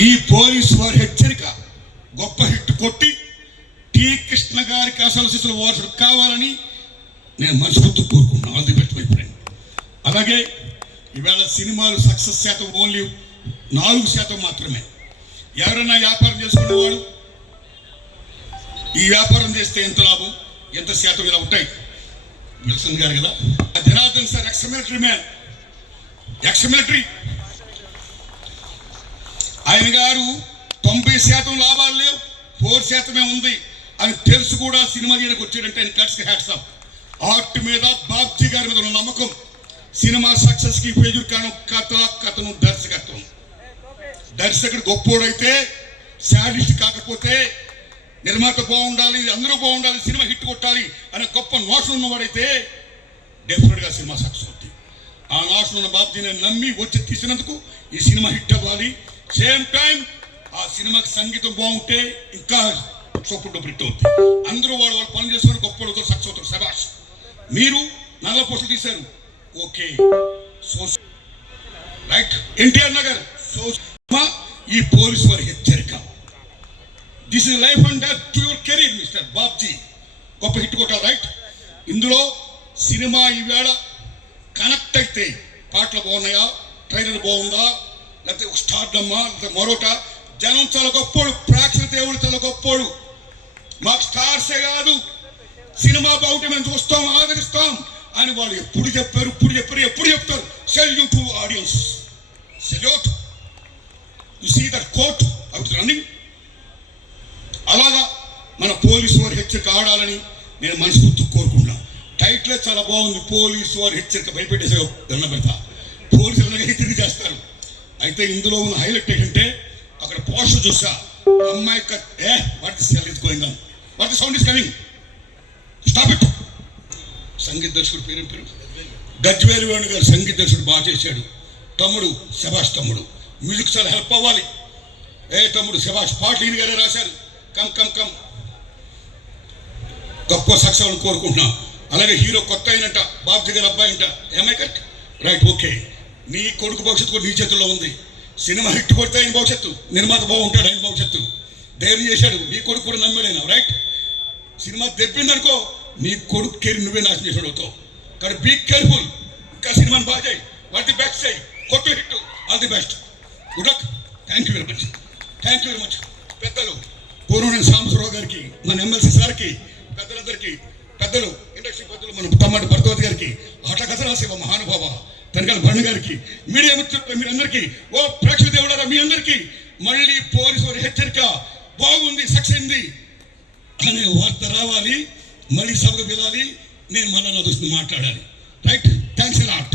ఈ పోలీసు వారి హెచ్చరిక గొప్ప హిట్ కొట్టి టి కృష్ణ గారికి అసలు శిశుల వారసుడు కావాలని నేను మనస్ఫూర్తి కోరుకుంటున్నాను. All the best my friend. అలాగే ఈవేళ సినిమాలు సక్సెస్ శాతం ఓన్లీ 4% మాత్రమే. ఎవరైనా వ్యాపారం చేసుకునేవాడు ఈ వ్యాపారం చేస్తే ఎంత లాభం, ఎంత శాతం ఇలా ఉంటాయి. విల్సన్ గారు కదా, Janardhan sir ex military man, ex military. ఆయన గారు 90% లాభాలు లేవు, 4% ఉంది అని తెలుసు కూడా సినిమా తీయడానికి వచ్చాడంటే ఆయన కట్స్కి హ్యాట్స్ ఆఫ్. ఆర్ట్ మీద బాబ్జీ గారి మీద ఉన్న నమ్మకం, సినిమా సక్సెస్ కి పేజీలు కాను కథను దర్శకత్వం. దర్శకుడు గొప్పోడైతే, శాడిస్ట్ కాకపోతే, నిర్మాత బాగుండాలి, అందరూ బాగుండాలి, సినిమా హిట్ కొట్టాలి అనే గొప్ప నోషన్ ఉన్నవాడైతే డెఫినెట్గా సినిమా సక్సెస్ అవుతుంది. ఆ నోషన్ ఉన్న బాబ్జీని నమ్మి వచ్చి తీసినందుకు ఈ సినిమా హిట్ అవ్వాలి. సేమ్ టైం ఆ సినిమాకి సంగీతం బాగుంటే ఇంకా సూపర్ డూపర్ హిట్ అవుతుంది. అందరూ వాళ్ళు పనులు చేసుకుని గొప్ప సక్సెస్ అవుతారు. శభాష్. మీరు నల్ల పోస్టులు తీశారు, okay, so right. NTR Nagar so ఈ పోలీసు వారి హెచ్చరిక. This is life and death to your career mister Babji. గొప్ప హిట్ కొట్టాలి, రైట్. ఇందులో సినిమా ఈవేళ కనెక్ట్ అయితే పాటలు బాగున్నాయా, ట్రైలర్ బాగుందా, లేకపోతే ఒక స్టార్డమ్మా, లేకపోతే మరోట. జనం చాలా గొప్పోడు, ప్రేక్షక దేవుడు చాలా గొప్పోడు. మాకు స్టార్సే కాదు, సినిమా బాగుంటే మేము చూస్తాం, ఆదరిస్తాం అని వాళ్ళు ఎప్పుడు చెప్పారు, ఎప్పుడు చెప్తారు. Salute to audience, salute. You see that coat out running. అలాగా మన పోలీసు వారి హెచ్చరిక ఆడాలని నేను మనస్ఫూర్తి కోరుకుంటున్నాను. టైటిల్ చాలా బాగుంది, పోలీసు వారి హెచ్చరిక. భయపెట్టేసే దండం పెడతా, పోలీసులు తిరిగి చేస్తారు. అయితే ఇందులో ఉన్న హైలైట్ ఏంటంటే అక్కడ పోస్టర్ చూసా, అమ్మాయి what the hell is going on, what the sound is coming, stop it. సంగీత దర్శకుడు పేరు గజ్వేలు వేణు గారు సంగీత దర్శకుడు బాగా చేశాడు. తమ్ముడు శభాష్, తమ్ముడు మ్యూజిక్ చాలా హెల్ప్ అవ్వాలి. తమ్ముడు శభాష్. పాటలు ఈయన గారే రాశారు. కమ్ గొప్ప సక్సెస్ అని కోరుకుంటున్నా. అలాగే హీరో కొత్త అయినట్ట, బాబ్జీ గారి అబ్బాయి అంట. ఏమై కరెక్ట్, రైట్, ఓకే. నీ కొడుకు భవిష్యత్తు కూడా నీ చేతుల్లో ఉంది. సినిమా హిట్ కొడితే ఆయన భవిష్యత్తు, నిర్మాత బాగుంటాడు, ఆయన భవిష్యత్తు. ధైర్యం చేశాడు, నీ కొడుకు కూడా నమ్మాడైనా, రైట్. సినిమా తెప్పిందనుకో నీ కొడుకు కెరీర్ నువ్వే నాశనం చేసాడు అవుతావు. కానీ బీ కేర్ఫుల్. ఇంకా సినిమాని బాగా చేయి, వాట్ ది బెస్ట్ చేయి, కొత్త hit. All the best, good luck. Thank you very much, thank you very much. పెద్దలు పూర్వనేని సాంబశివరావు గారికి, మన ఎమ్మెల్సీ సార్కి, పెద్దలందరికీ, పెద్దలు ఇండస్ట్రీ పెద్దలు, మన తమ్మటి భరద్వాజ్ గారికి, ఆట కథ రాసేవ మహానుభావ తనకల భరణ గారికి, మీడియా మిత్రులు మీరందరికీ, ఓ ప్రేక్షక దేవుడారా మీ అందరికీ మళ్ళీ పోలీసు వారి హెచ్చరిక బాగుంది, సక్సెస్ అయింది అనే వార్త రావాలి. మళ్ళీ సభకు వెళ్ళాలి, నేను మళ్ళీ నా దృష్టిని మాట్లాడాలి, రైట్. Thanks a lot.